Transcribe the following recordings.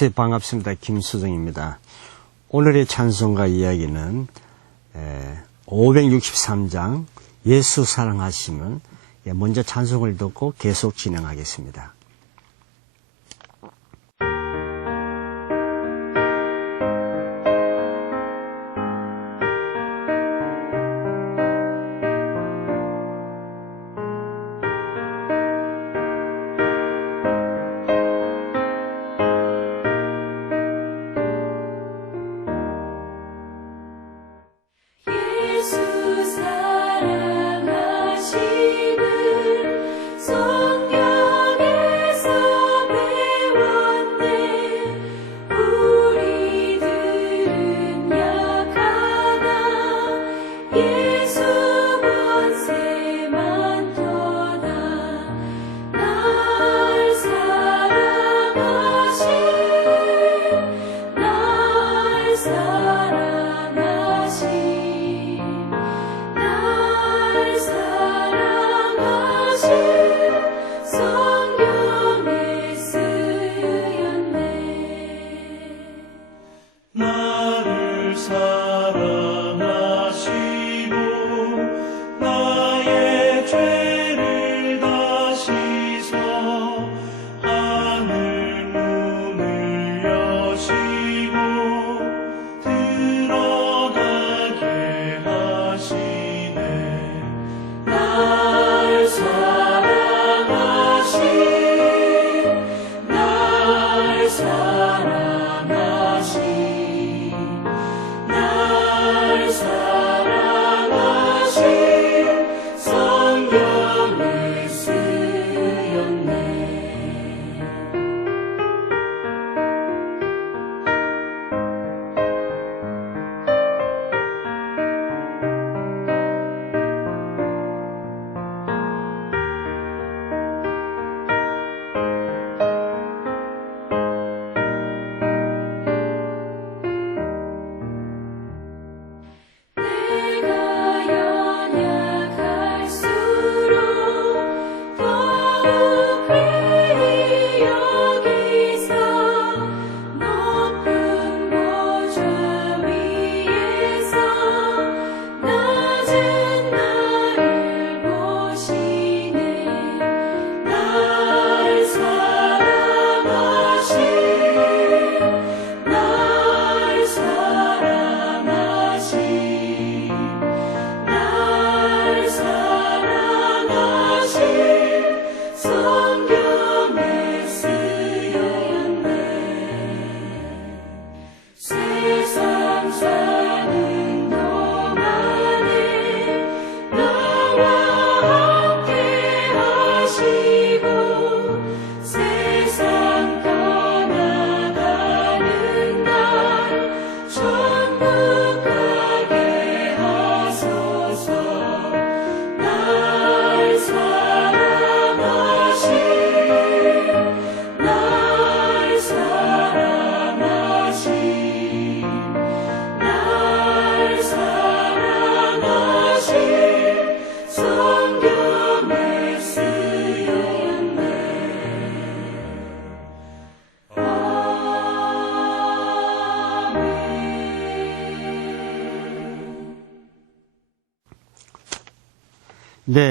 안녕하세요. 반갑습니다. 김수정입니다. 오늘의 찬송가 이야기는 563장 예수 사랑하심은 예, 먼저 찬송을 듣고 계속 진행하겠습니다.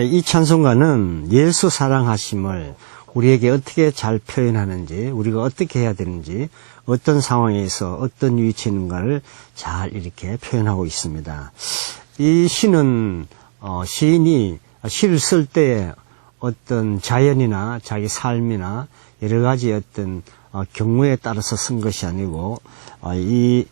이 찬송가는 예수 사랑하심을 우리에게 어떻게 잘 표현하는지, 우리가 어떻게 해야 되는지, 어떤 상황에서 어떤 위치에 있는가를 잘 이렇게 표현하고 있습니다. 이 시는 어, 시인이 시를 쓸 때에 어떤 자연이나 자기 삶이나 여러 가지 어떤 어, 경우에 따라서 쓴 것이 아니고 어, 이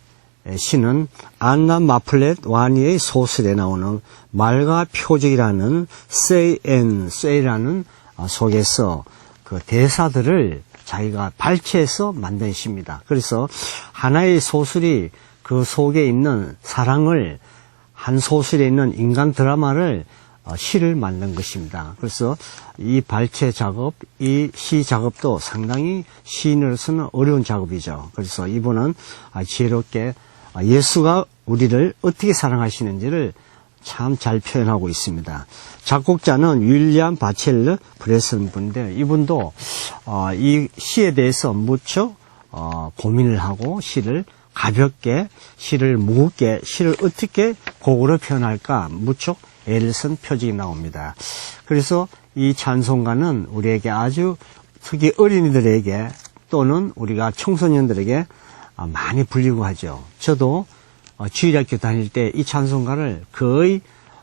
시는 안나 마플렛 와니의 소설에 나오는 말과 표적이라는 say and say라는 어, 속에서 그 대사들을 자기가 발췌해서 만든 시입니다. 그래서 하나의 소설이 그 속에 있는 사랑을 한 소설에 있는 인간 드라마를 어, 시를 만든 것입니다. 그래서 이 발췌 작업, 이 시 작업도 상당히 시인으로서는 어려운 작업이죠. 그래서 이분은 아, 지혜롭게 아, 예수가 우리를 어떻게 사랑하시는지를 참 잘 표현하고 있습니다. 작곡자는 윌리엄 바첼러 브레슨 분인데 이분도 어, 이 시에 대해서 무척 어, 고민을 하고 시를 가볍게 시를 무겁게 시를 어떻게 곡으로 표현할까 무척 애를 쓴 표정이 나옵니다. 그래서 이 찬송가는 우리에게 아주 특히 어린이들에게 또는 우리가 청소년들에게 아, 많이 불리고 하죠. 저도 어, 주일학교 다닐 때 이 찬송가를 거의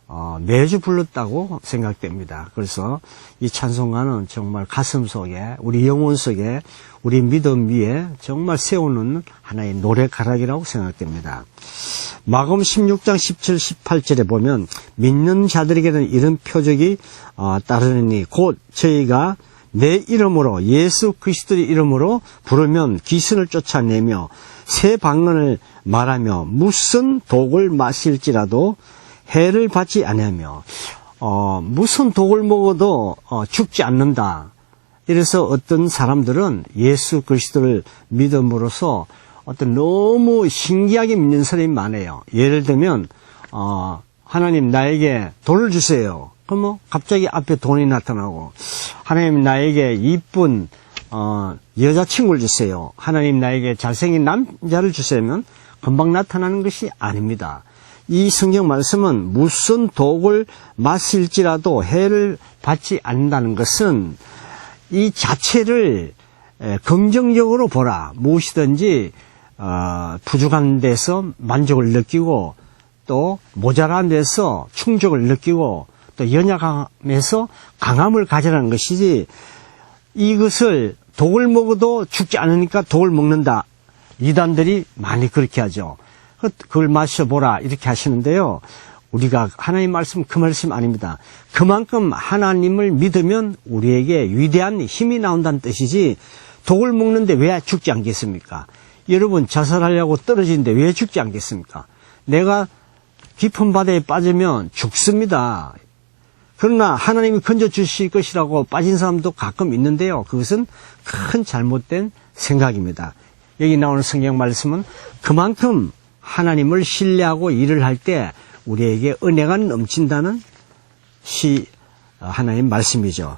어, 매주 불렀다고 생각됩니다. 그래서 이 찬송가는 정말 가슴 속에 우리 영혼 속에 우리 믿음 위에 정말 세우는 하나의 노래가락이라고 생각됩니다. 마금 16장 17, 18절에 보면 믿는 자들에게는 이런 표적이 어, 따르니 곧 저희가 내 이름으로 예수 그리스도의 이름으로 부르면 귀신을 쫓아내며 새 방언을 말하며 무슨 독을 마실지라도 해를 받지 아니하며 어, 무슨 독을 먹어도 어, 죽지 않는다. 이래서 어떤 사람들은 예수 그리스도를 믿음으로써 어떤 너무 신기하게 믿는 사람이 많아요. 예를 들면 어, 하나님 나에게 돈을 주세요. 그럼 뭐 갑자기 앞에 돈이 나타나고 하나님 나에게 이쁜 어, 여자친구를 주세요. 하나님 나에게 잘생긴 남자를 주세요면 금방 나타나는 것이 아닙니다. 이 성경 말씀은 무슨 독을 마실지라도 해를 받지 않는다는 것은 이 자체를 에, 긍정적으로 보라. 무엇이든지 어, 부족한 데서 만족을 느끼고 또 모자란 데서 충족을 느끼고 또 연약함에서 강함을 가져라는 것이지 이것을 독을 먹어도 죽지 않으니까 독을 먹는다. 이단들이 많이 그렇게 하죠. 그- 그걸 마셔보라. 이렇게 하시는데요. 우리가 하나님 말씀 그 말씀 아닙니다. 그만큼 하나님을 믿으면 우리에게 위대한 힘이 나온다는 뜻이지 독을 먹는데 왜 죽지 않겠습니까? 여러분 자살하려고 떨어지는데 왜 죽지 않겠습니까? 내가 깊은 바다에 빠지면 죽습니다. 그러나 하나님이 건져 주실 것이라고 빠진 사람도 가끔 있는데요. 그것은 큰 잘못된 생각입니다. 여기 나오는 성경 말씀은 그만큼 하나님을 신뢰하고 일을 할 때 우리에게 은혜가 넘친다는 시 어, 하나님 말씀이죠.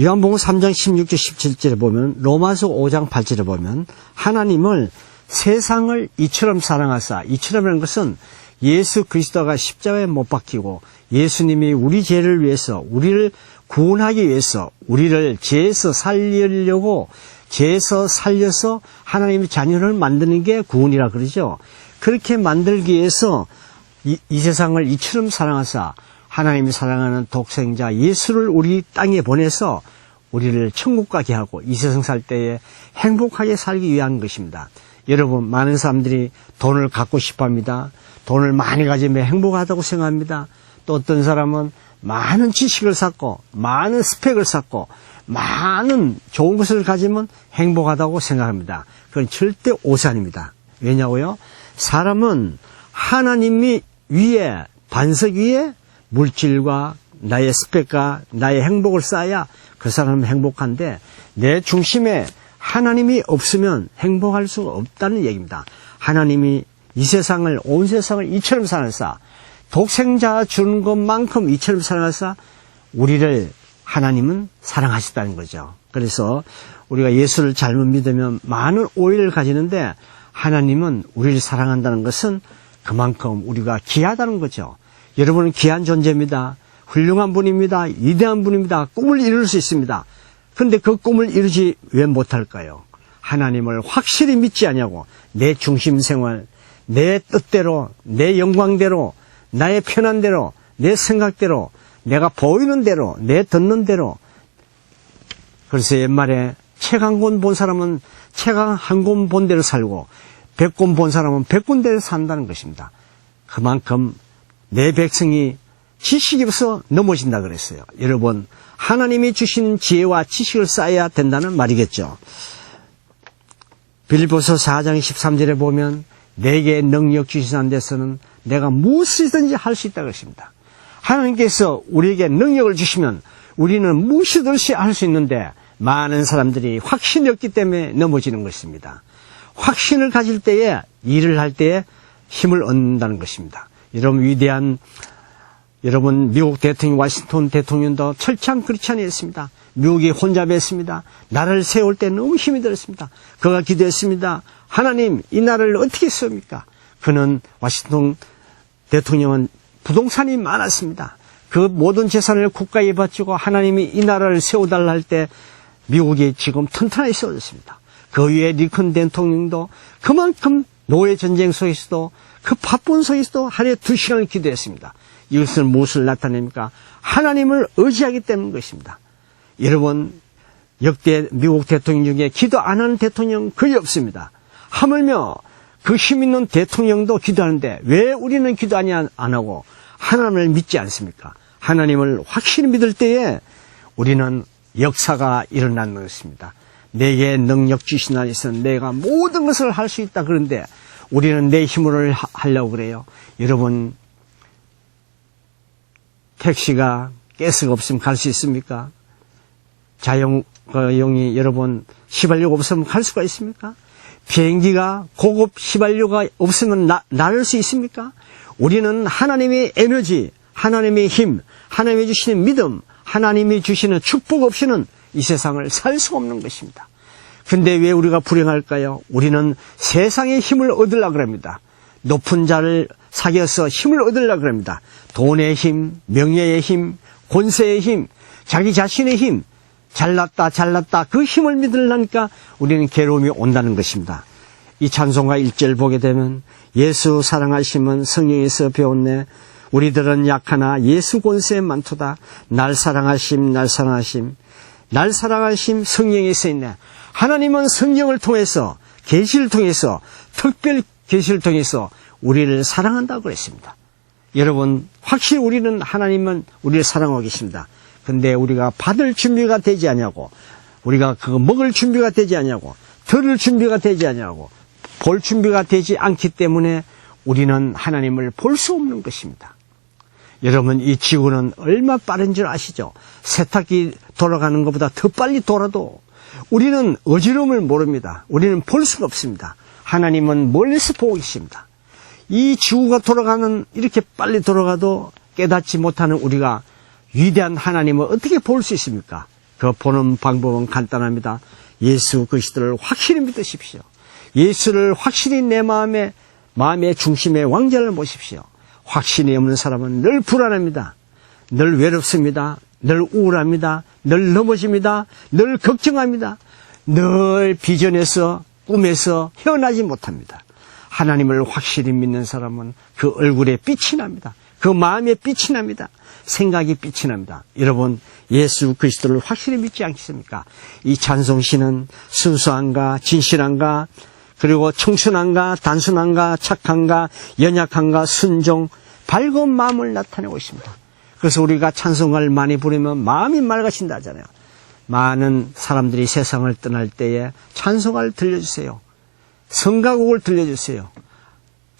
요한복음 3장 16절 17절에 보면 로마서 5장 8절에 보면 하나님을 세상을 이처럼 사랑하사 이처럼이라는 것은 예수 그리스도가 십자가에 못 박히고 예수님이 우리 죄를 위해서 우리를 구원하기 위해서 우리를 죄에서 살리려고 죄에서 살려서 하나님의 자녀를 만드는 게 구원이라 그러죠. 그렇게 만들기 위해서 이, 이 세상을 이처럼 사랑하사 하나님이 사랑하는 독생자 예수를 우리 땅에 보내서 우리를 천국 가게 하고 이 세상 살 때에 행복하게 살기 위한 것입니다. 여러분 많은 사람들이 돈을 갖고 싶어 합니다. 돈을 많이 가지면 행복하다고 생각합니다. 또 어떤 사람은 많은 지식을 쌓고 많은 스펙을 쌓고 많은 좋은 것을 가지면 행복하다고 생각합니다. 그건 절대 오산입니다. 왜냐고요? 사람은 하나님이 위에 반석 위에 물질과 나의 스펙과 나의 행복을 쌓아야 그 사람은 행복한데 내 중심에 하나님이 없으면 행복할 수가 없다는 얘기입니다. 하나님이 이 세상을 온 세상을 이처럼 사랑하사 독생자 주는 것만큼 이처럼 사랑하사 우리를 하나님은 사랑하셨다는 거죠. 그래서 우리가 예수를 잘못 믿으면 많은 오해를 가지는데 하나님은 우리를 사랑한다는 것은 그만큼 우리가 귀하다는 거죠. 여러분은 귀한 존재입니다. 훌륭한 분입니다. 위대한 분입니다. 꿈을 이룰 수 있습니다. 그런데 그 꿈을 이루지 왜 못할까요? 하나님을 확실히 믿지 않냐고 내 중심 생활, 내 뜻대로, 내 영광대로, 나의 편한 대로, 내 생각대로, 내가 보이는 대로, 내 듣는 대로. 그래서 옛말에 책 한 권 본 사람은 책 한 권 본 대로 살고, 백 권 본 사람은 백권 대로 산다는 것입니다. 그만큼 내 백성이 지식이 없어 넘어진다 그랬어요. 여러분, 하나님이 주신 지혜와 지식을 쌓아야 된다는 말이겠죠. 빌보서 4장 13절에 보면 내게 능력 주시는 데서는 내가 무엇이든지 할 수 있다 그랬습니다. 하나님께서 우리에게 능력을 주시면 우리는 무엇이든지 할 수 있는데 많은 사람들이 확신이 없기 때문에 넘어지는 것입니다. 확신을 가질 때에 일을 할 때에 힘을 얻는다는 것입니다. 여러분 위대한 여러분 미국 대통령 와싱턴 대통령도 철창 그렇지 않았습니다. 미국이 혼잡했습니다. 나라를 세울 때 너무 힘이 들었습니다. 그가 기도했습니다. 하나님, 이 나라를 어떻게 세웁니까? 그는 와싱턴 대통령은 부동산이 많았습니다. 그 모든 재산을 국가에 바치고 하나님이 이 나라를 세워달라 할 때 미국이 지금 튼튼하게 세워졌습니다. 그 위에 리컨 대통령도 그만큼 노예 전쟁 속에서도 그 바쁜 속에서도 하루에 두 시간을 기도했습니다. 이것은 무엇을 나타냅니까? 하나님을 의지하기 때문인 것입니다. 여러분, 역대 미국 대통령 중에 기도 안 하는 대통령 거의 없습니다. 하물며 그 힘 있는 대통령도 기도하는데 왜 우리는 기도 안 하고 하나님을 믿지 않습니까? 하나님을 확실히 믿을 때에 우리는 역사가 일어나는 것입니다. 내게 능력 주신 안에서 내가 모든 것을 할 수 있다 그런데 우리는 내 힘으로 하- 하려고 그래요. 여러분 택시가 가스가 없으면 갈 수 있습니까? 자영용이 여러분 휘발유가 없으면 갈 수가 있습니까? 비행기가 고급 휘발유가 없으면 나, 날을 수 있습니까? 우리는 하나님의 에너지, 하나님의 힘, 하나님이 주시는 믿음, 하나님이 주시는 축복 없이는 이 세상을 살 수 없는 것입니다. 근데 왜 우리가 불행할까요? 우리는 세상의 힘을 얻으려고 합니다. 높은 자를 사귀어서 힘을 얻으려고 합니다. 돈의 힘, 명예의 힘, 권세의 힘, 자기 자신의 힘, 잘났다, 잘났다, 그 힘을 믿으려니까 우리는 괴로움이 온다는 것입니다. 이 찬송가 1절 보게 되면 예수 사랑하심은 성령에서 배웠네. 우리들은 약하나 예수 권세 많도다. 날 사랑하심, 날 사랑하심. 날 사랑하심 성령에서 있네. 하나님은 성령을 통해서 계시를 통해서 특별 계시를 통해서 우리를 사랑한다고 그랬습니다. 여러분 확실히 우리는 하나님은 우리를 사랑하고 계십니다. 근데 우리가 받을 준비가 되지 않냐고 우리가 그거 먹을 준비가 되지 않냐고 들을 준비가 되지 않냐고 볼 준비가 되지 않기 때문에 우리는 하나님을 볼 수 없는 것입니다. 여러분 이 지구는 얼마 빠른 줄 아시죠? 세탁기 돌아가는 것보다 더 빨리 돌아도 우리는 어지러움을 모릅니다. 우리는 볼 수가 없습니다. 하나님은 멀리서 보고 계십니다. 이 지구가 돌아가는 이렇게 빨리 돌아가도 깨닫지 못하는 우리가 위대한 하나님을 어떻게 볼 수 있습니까? 그 보는 방법은 간단합니다. 예수 그리스도를 확실히 믿으십시오. 예수를 확실히 내 마음에 마음의 중심에 왕자를 모십시오. 확신이 없는 사람은 늘 불안합니다. 늘 외롭습니다. 늘 우울합니다. 늘 넘어집니다. 늘 걱정합니다. 늘 비전에서 꿈에서 헤어나지 못합니다. 하나님을 확실히 믿는 사람은 그 얼굴에 빛이 납니다. 그 마음에 빛이 납니다. 생각이 빛이 납니다. 여러분 예수 그리스도를 확실히 믿지 않겠습니까? 이 찬송시는 순수한가 진실한가 그리고 청순한가 단순한가 착한가 연약한가 순종 밝은 마음을 나타내고 있습니다. 그래서 우리가 찬송가를 많이 부르면 마음이 맑아진다 하잖아요. 많은 사람들이 세상을 떠날 때에 찬송가를 들려주세요. 성가곡을 들려주세요.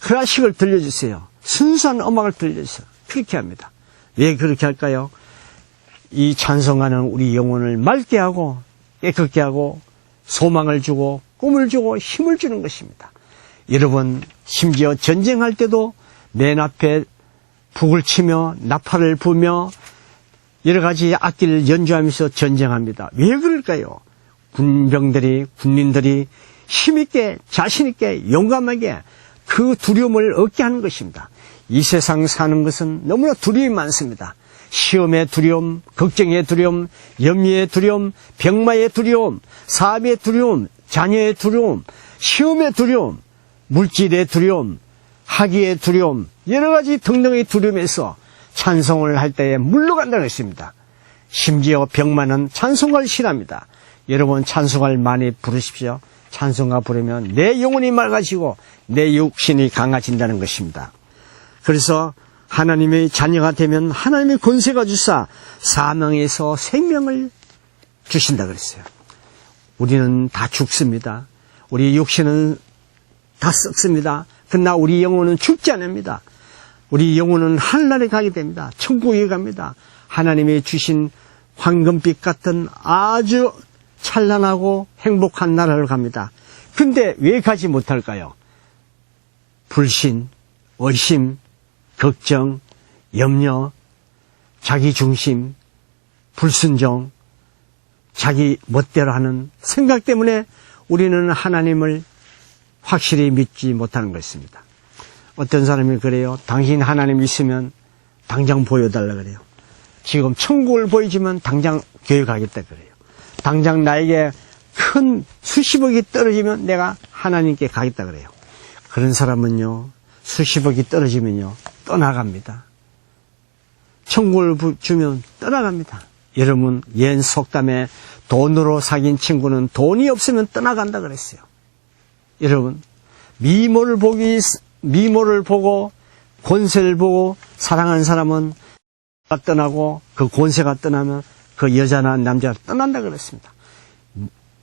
클래식을 들려주세요. 순수한 음악을 들려주세요. 그렇게 합니다. 왜 그렇게 할까요? 이 찬송가는 우리 영혼을 맑게 하고 깨끗게 하고 소망을 주고 꿈을 주고 힘을 주는 것입니다. 여러분 심지어 전쟁할 때도 맨 앞에 북을 치며 나팔을 부며 여러 가지 악기를 연주하면서 전쟁합니다. 왜 그럴까요? 군병들이 군민들이 힘있게 자신있게 용감하게 그 두려움을 얻게 하는 것입니다. 이 세상 사는 것은 너무나 두려움이 많습니다. 시험의 두려움, 걱정의 두려움, 염려의 두려움, 병마의 두려움, 사업의 두려움, 자녀의 두려움, 시험의 두려움, 물질의 두려움, 학위의 두려움, 여러 가지 등등의 두려움에서 찬송을 할 때에 물러간다는 것입니다. 심지어 병마는 찬송가를 싫어합니다. 여러분 찬송가를 많이 부르십시오. 찬송가 부르면 내 영혼이 맑아지고 내 육신이 강해진다는 것입니다. 그래서 하나님의 자녀가 되면 하나님의 권세가 주사 사명에서 생명을 주신다 그랬어요. 우리는 다 죽습니다. 우리 육신은 다 썩습니다. 그러나 우리 영혼은 죽지 않습니다. 우리 영혼은 하늘나라에 가게 됩니다. 천국에 갑니다. 하나님이 주신 황금빛 같은 아주 찬란하고 행복한 나라를 갑니다. 근데 왜 가지 못할까요? 불신, 의심, 걱정, 염려, 자기 중심, 불순종, 자기 멋대로 하는 생각 때문에 우리는 하나님을 확실히 믿지 못하는 것입니다. 어떤 사람이 그래요. 당신 하나님 있으면 당장 보여달라 그래요. 지금 천국을 보이지만 당장 교회 가겠다 그래요. 당장 나에게 큰 수십억이 떨어지면 내가 하나님께 가겠다 그래요. 그런 사람은요, 수십억이 떨어지면요, 떠나갑니다. 천국을 부- 주면 떠나갑니다. 여러분, 옛 속담에 돈으로 사귄 친구는 돈이 없으면 떠나간다 그랬어요. 여러분, 미모를 보기, 미모를 보고 권세를 보고 사랑하는 사람은 떠나고 그 권세가 떠나면 그 여자나 남자가 떠난다 그랬습니다.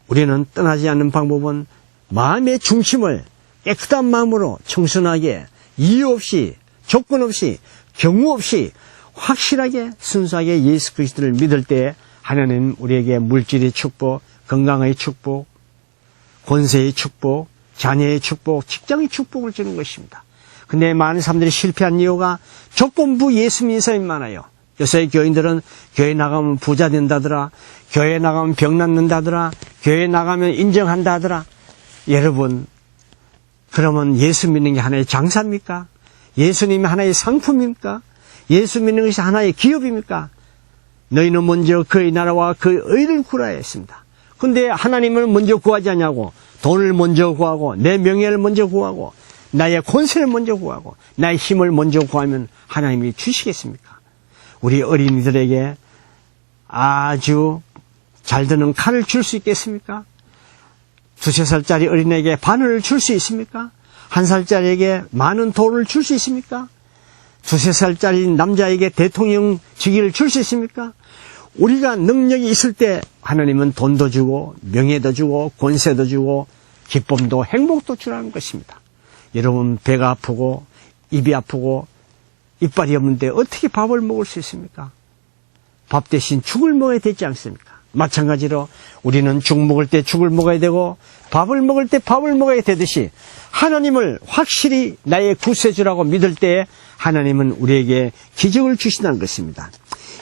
우리는 떠나지 않는 방법은 마음의 중심을 깨끗한 마음으로 청순하게 이유 없이 조건 없이 경우 없이 확실하게 순수하게 예수 그리스도를 믿을 때 하나님 우리에게 물질의 축복, 건강의 축복, 권세의 축복, 자녀의 축복, 직장의 축복을 주는 것입니다. 근데 많은 사람들이 실패한 이유가 조건부 예수 사람이 많아요. 요새 교인들은 교회 나가면 부자 된다더라, 교회 나가면 병 낫는다더라, 교회 나가면 인정한다더라. 여러분, 그러면 예수 믿는 게 하나의 장사입니까? 예수님이 하나의 상품입니까? 예수 믿는 것이 하나의 기업입니까? 너희는 먼저 그의 나라와 그의 의를 구하야 했습니다. 근데 하나님을 먼저 구하지 않냐고 돈을 먼저 구하고 내 명예를 먼저 구하고 나의 권세를 먼저 구하고 나의 힘을 먼저 구하면 하나님이 주시겠습니까? 우리 어린이들에게 아주 잘 드는 칼을 줄 수 있겠습니까? 두세 살짜리 어린애에게 바늘을 줄 수 있습니까? 한 살짜리에게 많은 돈을 줄 수 있습니까? 두세 살짜리 남자에게 대통령 직위를 줄 수 있습니까? 우리가 능력이 있을 때 하나님은 돈도 주고 명예도 주고 권세도 주고 기쁨도 행복도 주라는 것입니다. 여러분 배가 아프고 입이 아프고 이빨이 없는데 어떻게 밥을 먹을 수 있습니까? 밥 대신 죽을 먹어야 되지 않습니까? 마찬가지로 우리는 죽 먹을 때 죽을 먹어야 되고 밥을 먹을 때 밥을 먹어야 되듯이 하나님을 확실히 나의 구세주라고 믿을 때 하나님은 우리에게 기적을 주신다는 것입니다.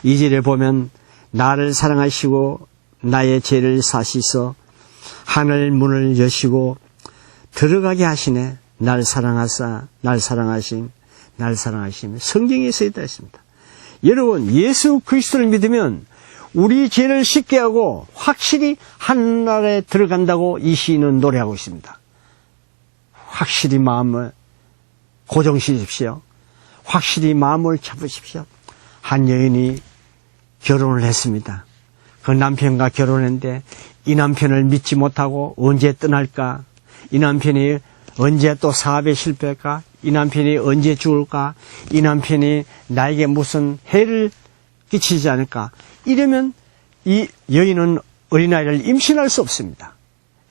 이 절에 보면 나를 사랑하시고 나의 죄를 사시서 하늘 문을 여시고 들어가게 하시네. 날 사랑하사, 날 사랑하심, 날 사랑하심. 성경에 써 있다 했습니다. 여러분, 예수 그리스도를 믿으면 우리 죄를 씻게 하고 확실히 한나라에 들어간다고 이 시인은 노래하고 있습니다. 확실히 마음을 고정시십시오. 확실히 마음을 잡으십시오. 한 여인이 결혼을 했습니다. 그 남편과 결혼했는데 이 남편을 믿지 못하고 언제 떠날까? 이 남편이 언제 또 사업에 실패할까? 이 남편이 언제 죽을까? 이 남편이 나에게 무슨 해를 끼치지 않을까? 이러면 이 여인은 어린아이를 임신할 수 없습니다.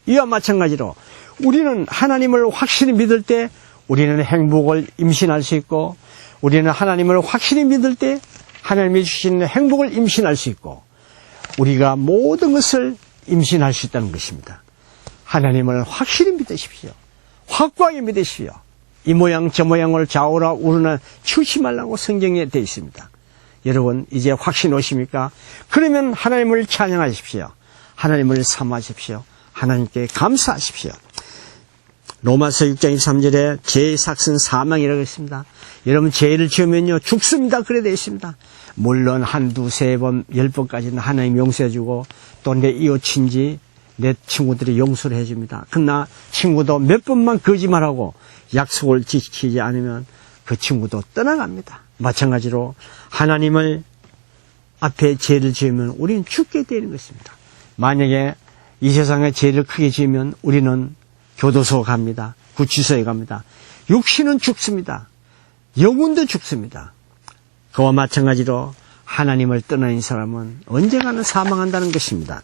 이와 마찬가지로 우리는 하나님을 확실히 믿을 때 우리는 행복을 임신할 수 있고 우리는 하나님을 확실히 믿을 때 하나님이 주시는 행복을 임신할 수 있고 우리가 모든 것을 임신할 수 있다는 것입니다. 하나님을 확실히 믿으십시오. 확고하게 믿으십시오. 이 모양 저 모양을 좌우라 우르나 치우지 말라고 성경에 되어 있습니다. 여러분 이제 확신 오십니까? 그러면 하나님을 찬양하십시오. 하나님을 삼하십시오. 하나님께 감사하십시오. 로마서 6장 23절에 죄의 삭은 사망이라고 했습니다. 여러분 죄를 지으면요 죽습니다. 그래 되어 있습니다. 물론 한두 세 번, 열 번까지는 하나님 용서해 주고 또 내 이웃친지 내 친구들이 용서를 해 줍니다. 그러나 친구도 몇 번만 거짓말하고 약속을 지키지 않으면 그 친구도 떠나갑니다. 마찬가지로 하나님을 앞에 죄를 지으면 우리는 죽게 되는 것입니다. 만약에 이 세상에 죄를 크게 지으면 우리는 교도소 갑니다. 구치소에 갑니다. 육신은 죽습니다. 영혼도 죽습니다. 그와 마찬가지로 하나님을 떠나는 사람은 언젠가는 사망한다는 것입니다.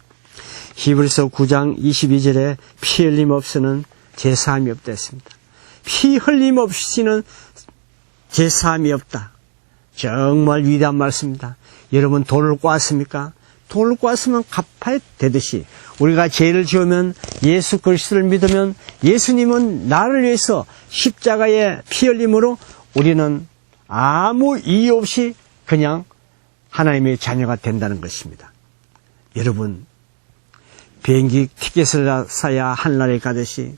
히브리서 9장 22절에 피 흘림 없이는 제사함이 없다 했습니다. 피 흘림 없이는 제사함이 없다. 정말 위대한 말씀입니다. 여러분 돈을 꽈습니까? 돈을 꽈으면 갚아야 되듯이 우리가 죄를 지으면 예수 그리스도를 믿으면 예수님은 나를 위해서 십자가의 피 흘림으로 우리는 아무 이유 없이 그냥 하나님의 자녀가 된다는 것입니다. 여러분 비행기 티켓을 사야 한나라에 가듯이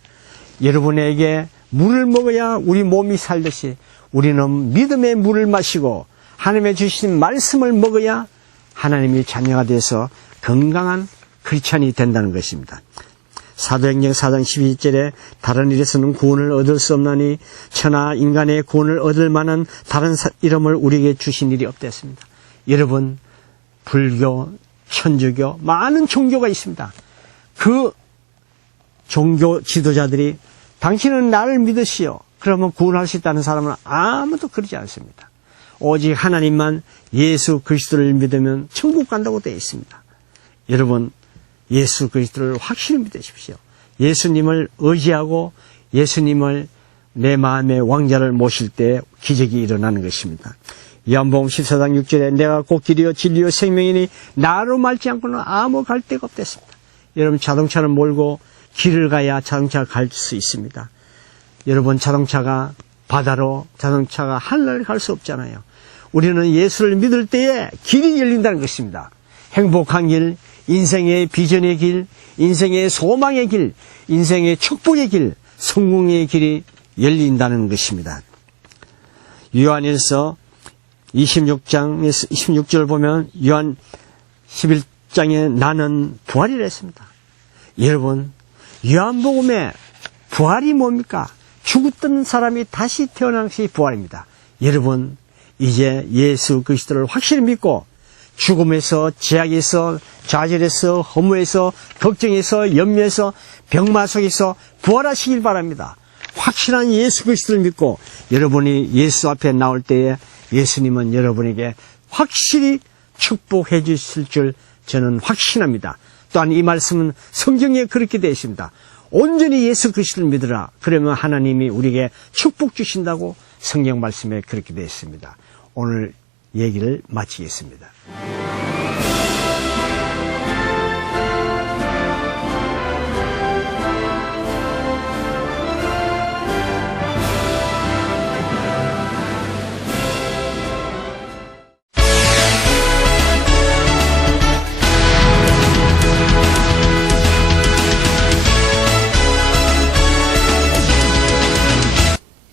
여러분에게 물을 먹어야 우리 몸이 살듯이 우리는 믿음의 물을 마시고 하나님의 주신 말씀을 먹어야 하나님의 자녀가 돼서 건강한 크리스찬이 된다는 것입니다. 사도행전 4장 12절에 다른 일에서는 구원을 얻을 수 없나니 천하 인간의 구원을 얻을 만한 다른 사- 이름을 우리에게 주신 일이 없댔습니다. 여러분 불교, 천주교 많은 종교가 있습니다. 그 종교 지도자들이 당신은 나를 믿으시오. 그러면 구원할 수 있다는 사람은 아무도 그러지 않습니다. 오직 하나님만 예수 그리스도를 믿으면 천국 간다고 되어 있습니다. 여러분 예수 그리스도를 확실히 믿으십시오. 예수님을 의지하고 예수님을 내 마음의 왕자를 모실 때 기적이 일어나는 것입니다. 요한복음 14장 6절에 내가 곧 길이요 진리요 생명이니 나로 말지 않고는 아무 갈 데가 없댔습니다. 여러분 자동차를 몰고 길을 가야 자동차가 갈 수 있습니다. 여러분 자동차가 바다로 자동차가 하늘을 갈 수 없잖아요. 우리는 예수를 믿을 때에 길이 열린다는 것입니다. 행복한 길, 인생의 비전의 길, 인생의 소망의 길, 인생의 축복의 길, 성공의 길이 열린다는 것입니다. 요한일서 26장에서 26절 보면 요한 11장에 나는 부활이라 했습니다. 여러분, 요한복음에 부활이 뭡니까? 죽었던 사람이 다시 태어난 것이 부활입니다. 여러분, 이제 예수 그리스도를 확실히 믿고 죽음에서 제약에서 좌절에서 허무에서 걱정에서 염려에서 병마 속에서 부활하시길 바랍니다. 확실한 예수 그리스도를 믿고 여러분이 예수 앞에 나올 때에 예수님은 여러분에게 확실히 축복해 주실 줄 저는 확신합니다. 또한 이 말씀은 성경에 그렇게 되어 있습니다. 온전히 예수 그리스도를 믿으라. 그러면 하나님이 우리에게 축복 주신다고 성경 말씀에 그렇게 되어 있습니다. 오늘 얘기를 마치겠습니다.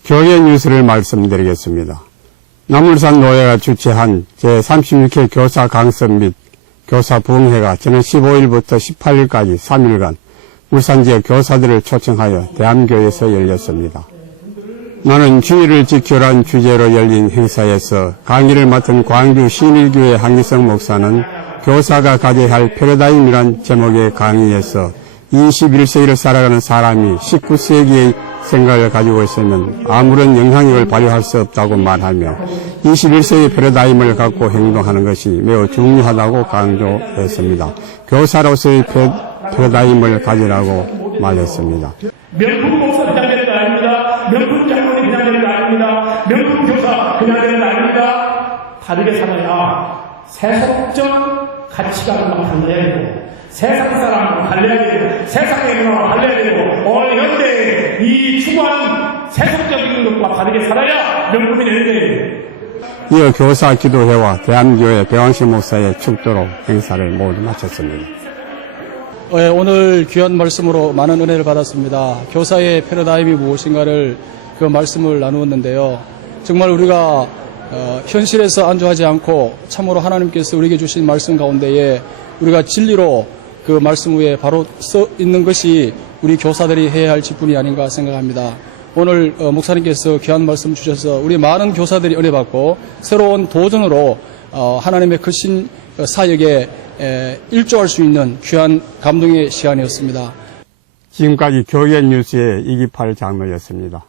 교회 뉴스를 말씀드리겠습니다. 남울산 노예가 주최한 제36회 교사 강습 및 교사 부흥회가 지난 15일부터 18일까지 3일간 울산 지역 교사들을 초청하여 대암교에서 열렸습니다. 나는 주의를 지켜란 주제로 열린 행사에서 강의를 맡은 광주 신일교회 한기성 목사는 교사가 가져야 할 패러다임이란 제목의 강의에서 21세기를 살아가는 사람이 19세기의 생각을 가지고 있으면 아무런 영향력을 발휘할 수 없다고 말하며 21세기 패러다임을 갖고 행동하는 것이 매우 중요하다고 강조했습니다. 교사로서의 패, 패러다임을 가지라고 말했습니다. 명품 목사 그냥 되는 거 아닙니다. 명품 장로님 그냥 되는 거 아닙니다. 명품 교사 그냥 되는 거 아닙니다. 다르게 살아야 세속적 가치관을 막 달래야 되고 세상 사람을 달래야 되고 세상의 문화를 달래야 되고 오늘 현대 이 추구하는 세속적인 것과 다르게 살아야 명품이 되는 거예요. 이어 교사 기도회와 대한교회 배왕식 목사의 축도로 행사를 모두 마쳤습니다. 예, 오늘 귀한 말씀으로 많은 은혜를 받았습니다. 교사의 패러다임이 무엇인가를 그 말씀을 나누었는데요. 정말 우리가 어, 현실에서 안주하지 않고 참으로 하나님께서 우리에게 주신 말씀 가운데에 우리가 진리로 그 말씀 위에 바로 써 있는 것이 우리 교사들이 해야 할 직분이 아닌가 생각합니다. 오늘 어, 목사님께서 귀한 말씀 주셔서 우리 많은 교사들이 은혜 받고 새로운 도전으로 어, 하나님의 크신 어, 사역에 에, 일조할 수 있는 귀한 감동의 시간이었습니다. 지금까지 교회 뉴스의 이기팔 장로였습니다.